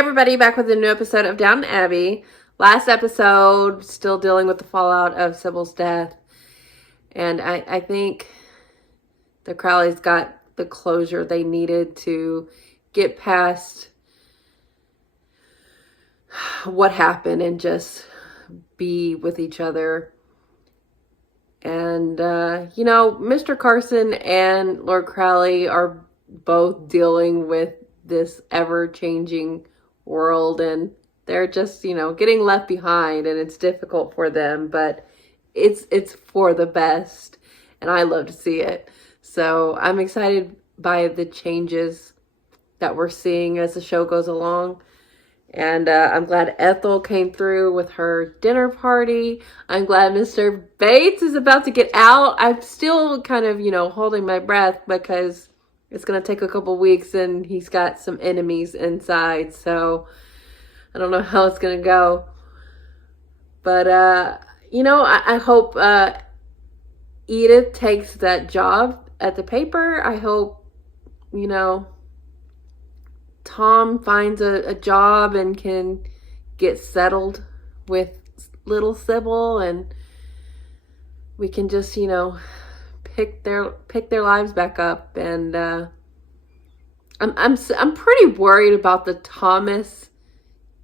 everybody, back with a new episode of Downton Abbey. Last episode, still dealing with the fallout of Sybil's death. And I think the Crowleys got the closure they needed to get past what happened and just be with each other. And, Mr. Carson and Lord Crowley are both dealing with this ever-changing world, and they're just, getting left behind, and it's difficult for them, but it's for the best, and I love to see it. So I'm excited by the changes that we're seeing as the show goes along. And I'm glad Ethel came through with her dinner party. I'm glad Mr. Bates is about to get out. I'm still kind of, holding my breath because it's going to take a couple weeks and he's got some enemies inside. So I don't know how it's going to go. But, I hope Edith takes that job at the paper. I hope, Tom finds a job and can get settled with little Sybil, and we can just, pick their lives back up. And I'm pretty worried about the Thomas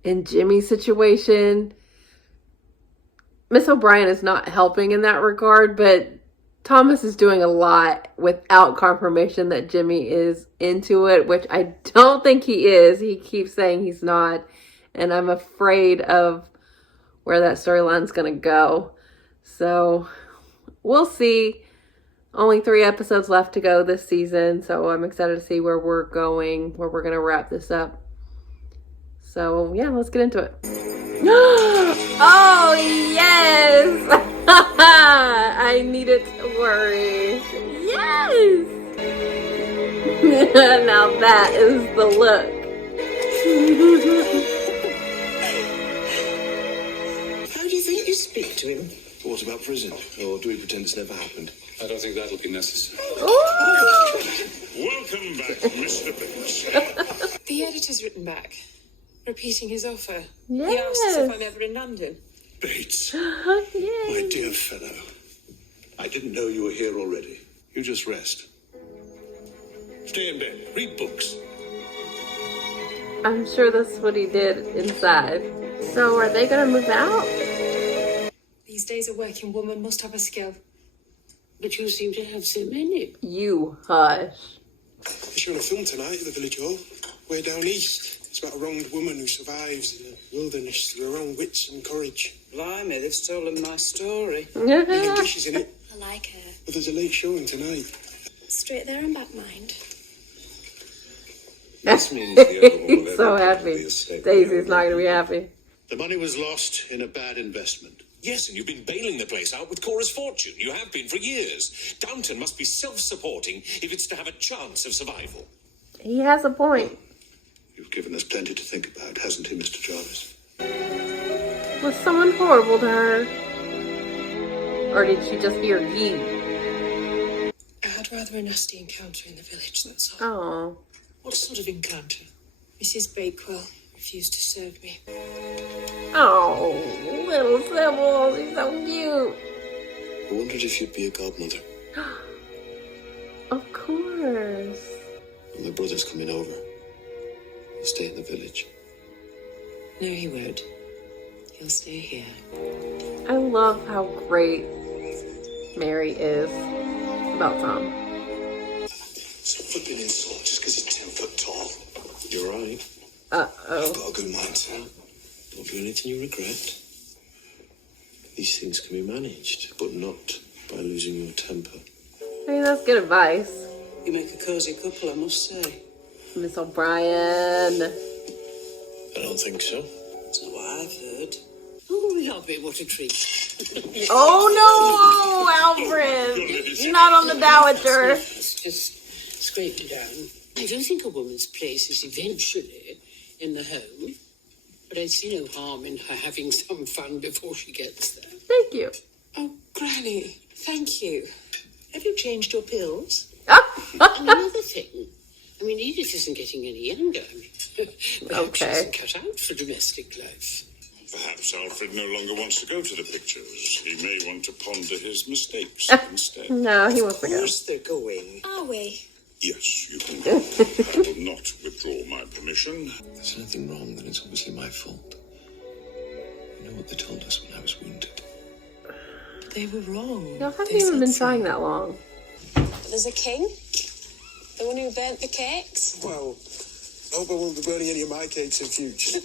and Jimmy situation. Miss O'Brien is not helping in that regard, but Thomas is doing a lot without confirmation that Jimmy is into it, which I don't think he is. He keeps saying he's not, and I'm afraid of where that storyline's going to go. So we'll see. Only 3 episodes left to go this season, so I'm excited to see where we're going, where we're going to wrap this up. So, yeah, let's get into it. Oh, yes! I needed to worry. Yes! Now that is the look. How do you think you speak to him? What about prison? Or do we pretend it's never happened? I don't think that'll be necessary. Welcome back, Mr. Bates. The editor's written back, repeating his offer. Yes. He asks if I'm ever in London. Bates, Yes. my dear fellow, I didn't know you were here already. You just rest. Stay in bed, read books. I'm sure that's what he did inside. So are they going to move out? These days, a working woman must have a skill. But you seem to have so many. You hush. They're showing a film tonight at the village hall, way down east. It's about a wronged woman who survives in the wilderness through her own wits and courage. Blimey, they've stolen my story. Even dishes in it. I like her. But there's a late showing tonight. Straight there and back, mind. This means the overhaul of He's so every part of happy. the estate. Daisy's not going to be happy. The money was lost in a bad investment. Yes, and you've been bailing the place out with Cora's fortune. You have been for years. Downton must be self-supporting if it's to have a chance of survival. He has a point. You've given us plenty to think about, hasn't he, Mr. Jarvis? Was someone horrible to her? Or did she just hear ye? I had rather a nasty encounter in the village, that's all. Oh. What sort of encounter? Mrs. Bakewell refused to serve me. Oh, little Sybil, she's so cute. I wondered if you'd be a godmother. Of course. When my brother's coming over, he'll stay in the village. No, he won't. He'll stay here. I love how great Mary is about Tom. So flipping insult just because he's 10 foot tall. You're right. Uh-oh. I've got a good mind, sir. Don't do anything you regret. These things can be managed, but not by losing your temper. I mean, that's good advice. You make a cosy couple, I must say. Miss O'Brien. I don't think so. That's not what I've heard. Oh, lovely, what a treat. Oh no, Alfred! You're not on the Dowager. Let's just scrape it down. I do think a woman's place is eventually in the home, but I see no harm in her having some fun before she gets there. Thank you. Oh, Granny, thank you. Have you changed your pills? And another thing, I mean, Edith isn't getting any younger. I mean, Perhaps she Okay. isn't cut out for domestic life. Perhaps Alfred no longer wants to go to the pictures. He may want to ponder his mistakes instead. No, he wants to Of go. course they're going. Are we? Yes, you can go. I will not withdraw my permission. If there's anything wrong, then it's obviously my fault. You know what they told us when I was wounded? They were wrong. Y'all haven't They even said been so. trying that long. There's a king. The one who burnt the cakes. Well, I hope I won't be burning any of my cakes in future.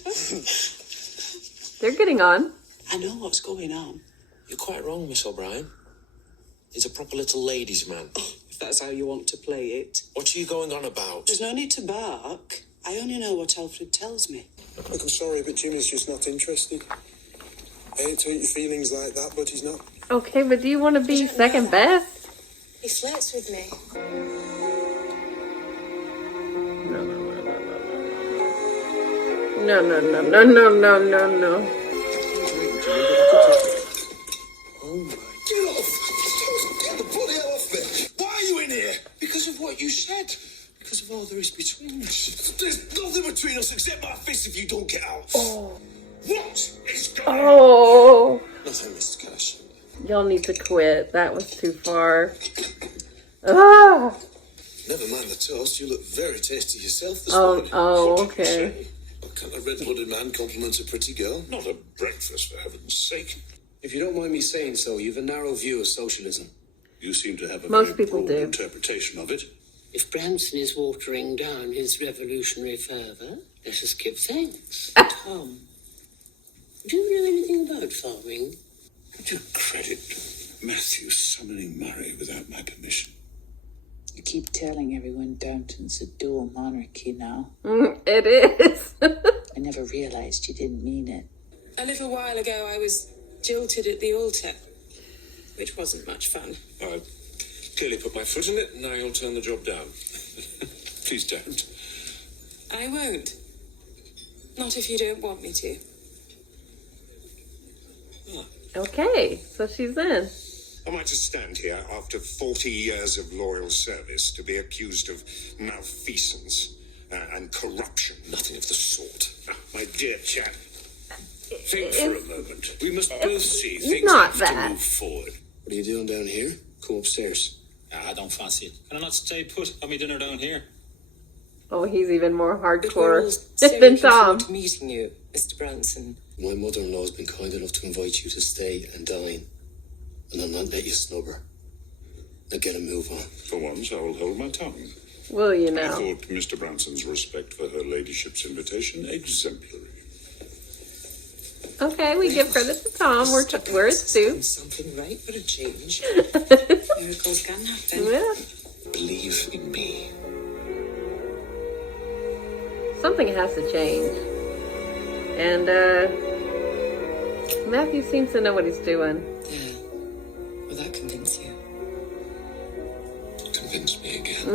They're getting on. I know what's going on. You're quite wrong, Miss O'Brien. He's a proper little ladies' man. If that's how you want to play it. What are you going on about? There's no need to bark. I only know what Alfred tells me. Look, I'm sorry, but Jim is just not interested. I hate to hurt your feelings like that, but he's not. Okay, but do you want to be second best? He flirts with me. No, no, no, no, no, no, no, no. Oh my. Get off! Get the bloody hell off me! Why are you in here? Because of what you said. Because of all there is between us. There's nothing between us except my fist if you don't get out. What is going on? Oh, Nothing, Mr. Carson. y'all need to quit. That was too far. Ah. Never mind the toast. You look very tasty yourself this Oh, morning. oh, What did you okay. say? What kind of red-blooded man compliments a pretty girl? Not a breakfast, for heaven's sake. If you don't mind me saying so, you've a narrow view of socialism. You seem to have a Most very people broad do. interpretation of it. If Branson is watering down his revolutionary fervour, let us give thanks. Tom, do you know anything about farming? Would you credit Matthew summoning Murray without my permission? You keep telling everyone Downton's a dual monarchy now. It is. I never realized you didn't mean it. A little while ago, I was jilted at the altar, which wasn't much fun. I clearly put my foot in it, and now you'll turn the job down. Please don't. I won't. Not if you don't want me to. Okay, so she's in. Am I to stand here after 40 years of loyal service to be accused of malfeasance and corruption? Nothing of the sort. My dear chap, think for a moment. We must both see it's things not have that. to move forward. What are you doing down here? Come upstairs. I don't fancy it. Can I not stay put? Have me dinner down here. Oh, he's even more But we're hardcore all so than looking Tom. forward to meeting you, Mr. Branson. My mother-in-law has been kind enough to invite you to stay and dine. And I'll not let you snub her. Now get a move on. For once, I will hold my tongue. Will you I now? thought Mr. Branson's respect for her ladyship's invitation exemplary. Okay, we give credit to Tom. We're it's due. Something right for a change. Miracles can happen. Yeah, Believe in me. something has to change. And Matthew seems to know what he's doing. Yeah. Will that convince you? Convince me again.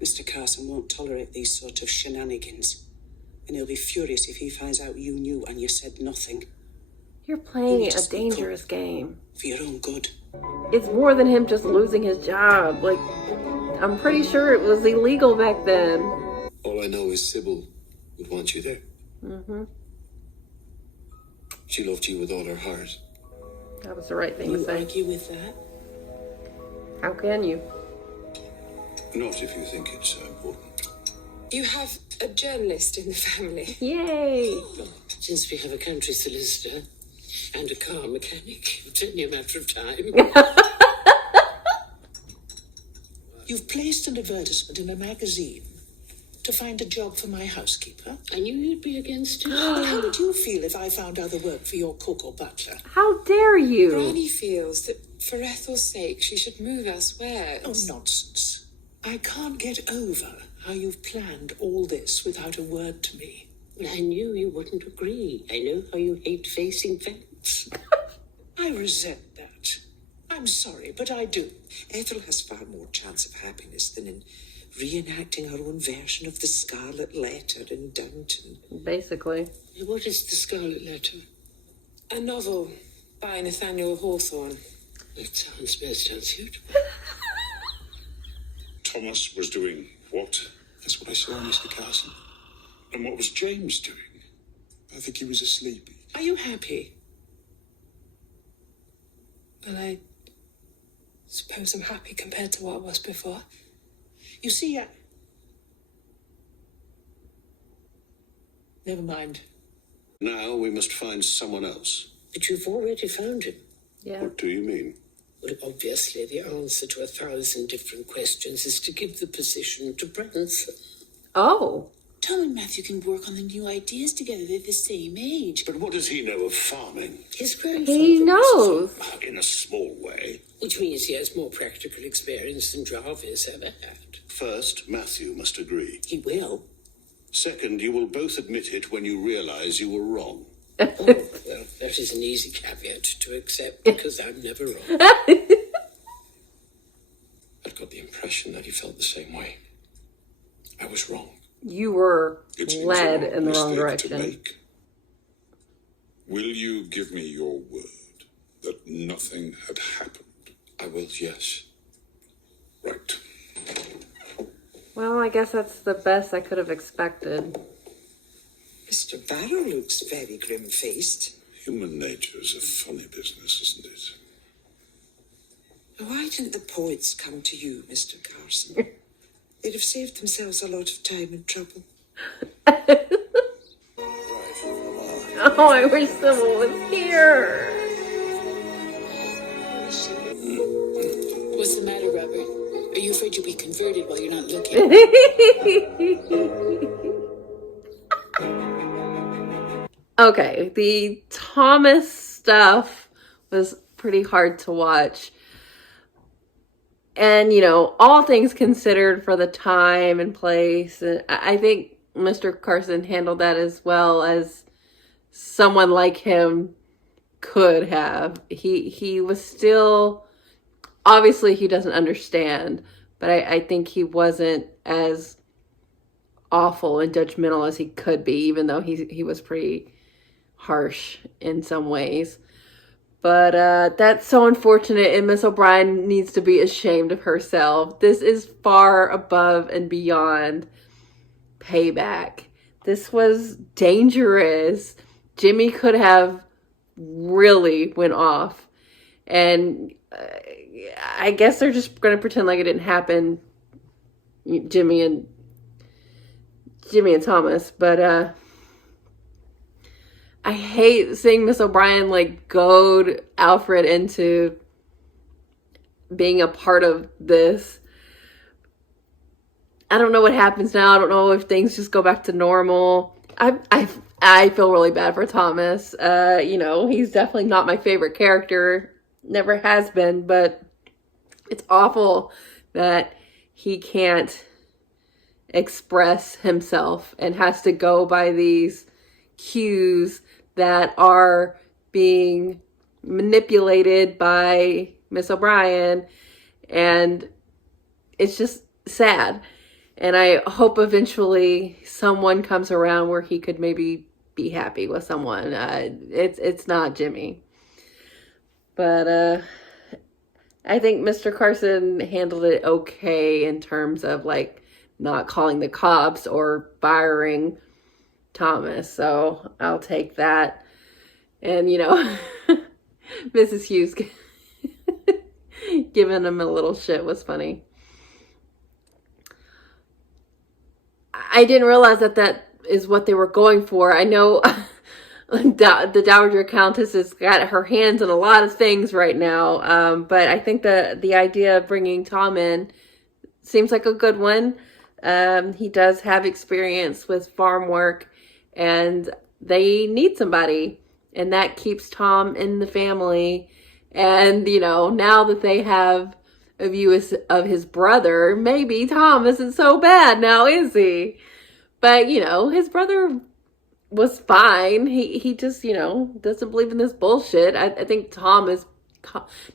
Mr. Carson won't tolerate these sort of shenanigans. And he'll be furious if he finds out you knew and you said nothing. You're playing need a to speak dangerous game. For your own good. It's more than him just losing his job. Like, I'm pretty sure it was illegal back then. All I know is Sybil would want you there. Mm-hmm. She loved you with all her heart. That was the right thing to You say. argue with that? How can you? Not if you think it's so important. You have a journalist in the family. Yay! Since we have a country solicitor and a car mechanic, it's only a matter of time. You've placed an advertisement in a magazine to find a job for my housekeeper. I knew you'd be against it. But how would you feel if I found other work for your cook or butler? How dare you? Granny feels that for Ethel's sake, she should move elsewhere. Oh, nonsense. I can't get over how you've planned all this without a word to me. I knew you wouldn't agree. I know how you hate facing facts. I resent that. I'm sorry, but I do. Ethel has far more chance of happiness than in reenacting her own version of the Scarlet Letter in Downton. Basically. What is the Scarlet Letter? A novel by Nathaniel Hawthorne. That sounds most unsuitable. Thomas was doing what? That's what I saw, Mr. Carson. And what was James doing? I think he was asleep. Are you happy? Well, I suppose I'm happy compared to what I was before. You see, never mind. Now we must find someone else. But you've already found him. Yeah. What do you mean? Well, obviously, the answer to 1,000 different questions is to give the position to Branson. Oh. Tom and Matthew can work on the new ideas together. They're the same age. But what does he know of farming? His grandfather He knows. In a small way. Which means he has more practical experience than Jarvis ever had. First, Matthew must agree. He will. Second, you will both admit it when you realize you were wrong. Oh, well, that is an easy caveat to accept because I'm never wrong. I've got the impression that he felt the same way. I was wrong. You were It seems led a wrong in the wrong mistake to direction. make. Will you give me your word that nothing had happened? I will, yes. Right. Well, I guess that's the best I could have expected. Mr. Barrow looks very grim-faced. Human nature is a funny business, isn't it? Why didn't the poets come to you, Mr. Carson? They'd have saved themselves a lot of time and trouble. Oh, I wish someone was here. What's the matter, Robert? Are you afraid you'll be converted while you're not looking? Okay, the Thomas stuff was pretty hard to watch. And, you know, all things considered for the time and place, I think Mr. Carson handled that as well as someone like him could have. He was still, obviously he doesn't understand, but I think he wasn't as awful and judgmental as he could be, even though he was pretty harsh in some ways. But that's so unfortunate, and Miss O'Brien needs to be ashamed of herself. This is far above and beyond payback. This was dangerous. Jimmy could have really went off. And I guess they're just going to pretend like it didn't happen, Jimmy and Thomas. But I hate seeing Miss O'Brien like goad Alfred into being a part of this. I don't know what happens now. I don't know if things just go back to normal. I feel really bad for Thomas. You know, he's definitely not my favorite character. Never has been, but it's awful that he can't express himself and has to go by these cues that are being manipulated by Miss O'Brien, and it's just sad. And I hope eventually someone comes around where he could maybe be happy with someone. It's not Jimmy, but I think Mr. Carson handled it okay in terms of like not calling the cops or firing Thomas, so I'll take that. And, you know, Mrs. Hughes giving him a little shit was funny. I didn't realize that is what they were going for. I know the Dowager Countess has got her hands in a lot of things right now, but I think the idea of bringing Tom in seems like a good one. He does have experience with farm work, and they need somebody, and that keeps Tom in the family. And, you know, now that they have a view of his brother, maybe Tom isn't so bad now, is he? But, you know, his brother was fine. He just, you know, doesn't believe in this bullshit. I think Tom has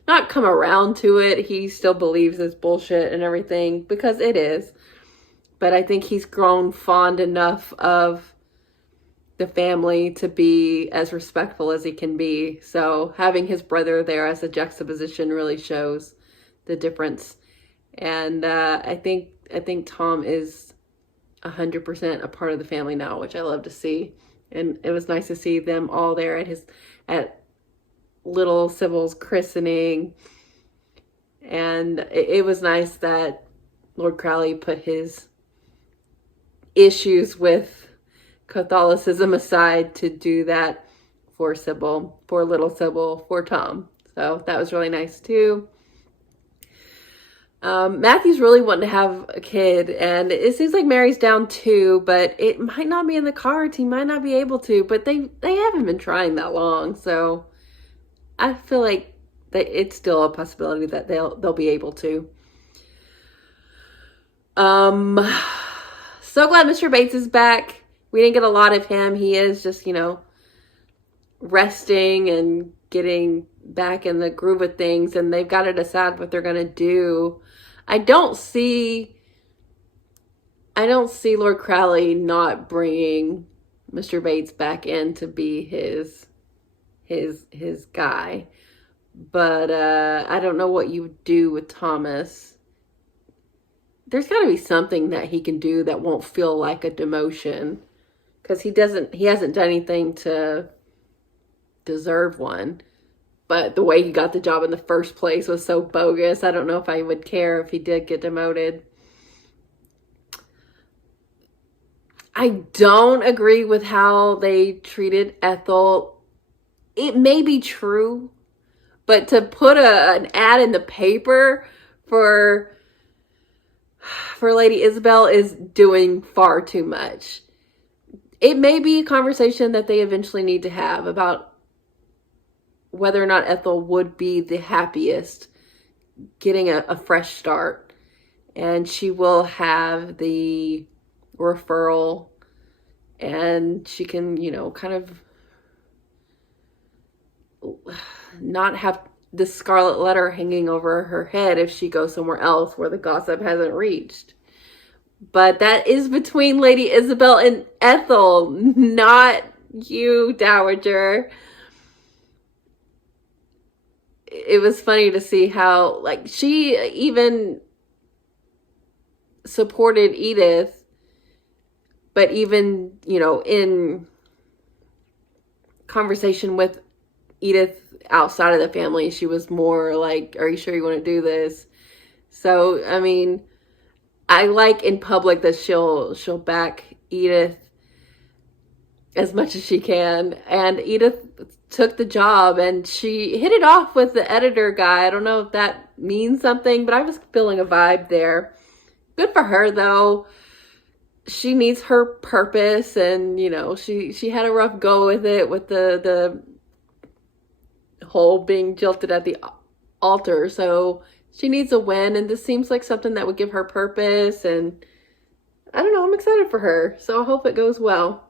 not come around to it. He still believes this bullshit and everything, because it is. But I think he's grown fond enough of the family to be as respectful as he can be. So having his brother there as a juxtaposition really shows the difference. And I think Tom is 100% a part of the family now, which I love to see. And it was nice to see them all there at little Sybil's christening. And it was nice that Lord Crowley put his issues with Catholicism aside to do that for Sybil, for little Sybil, for Tom. So that was really nice too. Matthew's really wanting to have a kid, and it seems like Mary's down too, but it might not be in the cards. He might not be able to, but they haven't been trying that long, so I feel like that it's still a possibility that they'll be able to. So glad Mr. Bates is back. We didn't get a lot of him. He is just, resting and getting back in the groove of things, and they've got to decide what they're going to do. I don't see Lord Crowley not bringing Mr. Bates back in to be his guy. But I don't know what you would do with Thomas. There's got to be something that he can do that won't feel like a demotion, because he hasn't done anything to deserve one. But the way he got the job in the first place was so bogus. I don't know if I would care if he did get demoted. I don't agree with how they treated Ethel. It may be true, but to put an ad in the paper for Lady Isabel is doing far too much. It may be a conversation that they eventually need to have about whether or not Ethel would be the happiest getting a fresh start. And she will have the referral, and she can, kind of not have the scarlet letter hanging over her head if she goes somewhere else where the gossip hasn't reached. But that is between Lady Isabel and Ethel, not you, Dowager. It was funny to see how, she even supported Edith, but even, in conversation with Edith outside of the family, she was more like, are you sure you want to do this? So, I mean, I like in public that she'll back Edith as much as she can. And Edith took the job, and she hit it off with the editor guy. I don't know if that means something, but I was feeling a vibe there. Good for her, though. She needs her purpose, and, she had a rough go with it, with the whole being jilted at the altar. So she needs a win, and this seems like something that would give her purpose, and I don't know, I'm excited for her. So I hope it goes well.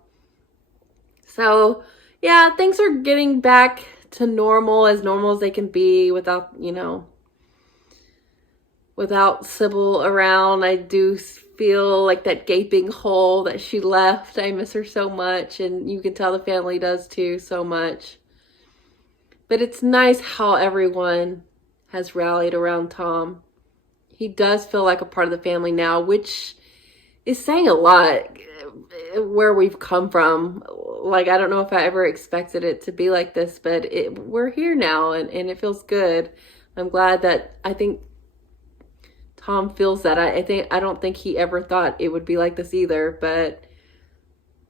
So, yeah, things are getting back to normal as they can be without, without Sybil around. I do feel like that gaping hole that she left. I miss her so much, and you can tell the family does too, so much. But it's nice how everyone has rallied around Tom. He does feel like a part of the family now, which is saying a lot where we've come from. I don't know if I ever expected it to be like this, but we're here now, and it feels good. I'm glad that I think Tom feels that. I don't think he ever thought it would be like this either, but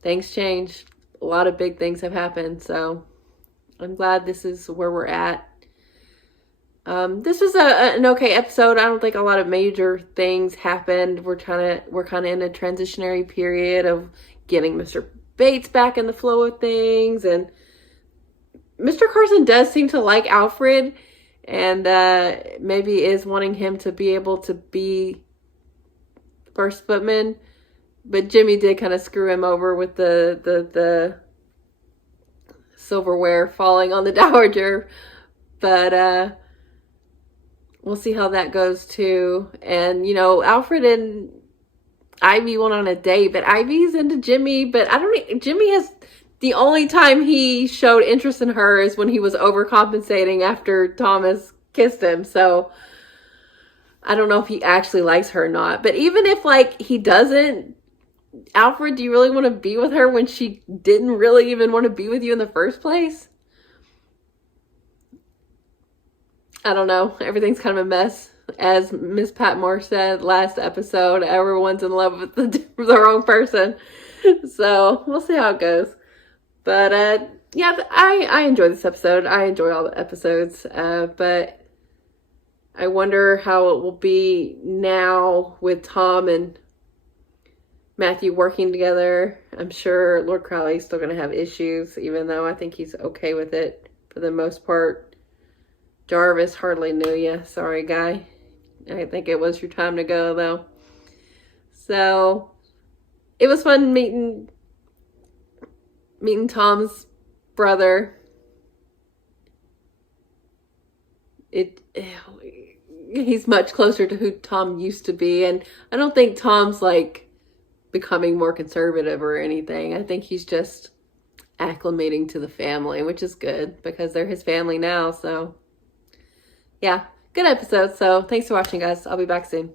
things change. A lot of big things have happened, so I'm glad this is where we're at. This was an okay episode. I don't think a lot of major things happened. We're kind of in a transitionary period of getting Mr. Bates back in the flow of things, and Mr. Carson does seem to like Alfred, and maybe is wanting him to be able to be first footman. But Jimmy did kind of screw him over with the silverware falling on the Dowager. But we'll see how that goes too. And, Alfred and Ivy went on a date, but Ivy's into Jimmy. But Jimmy has, the only time he showed interest in her is when he was overcompensating after Thomas kissed him. So I don't know if he actually likes her or not. But even if he doesn't, Alfred, do you really want to be with her when she didn't really even want to be with you in the first place? I don't know. Everything's kind of a mess. As Miss Patmore said last episode, everyone's in love with the wrong person. So we'll see how it goes. But yeah, I enjoy this episode. I enjoy all the episodes. But I wonder how it will be now with Tom and Matthew working together. I'm sure Lord Crowley's still going to have issues, even though I think he's okay with it for the most part. Jarvis hardly knew you. Sorry, guy. I think it was your time to go, though. So, it was fun meeting Tom's brother. He's much closer to who Tom used to be, and I don't think Tom's like becoming more conservative or anything. I think he's just acclimating to the family, which is good because they're his family now. So yeah, good episode. So thanks for watching, guys. I'll be back soon.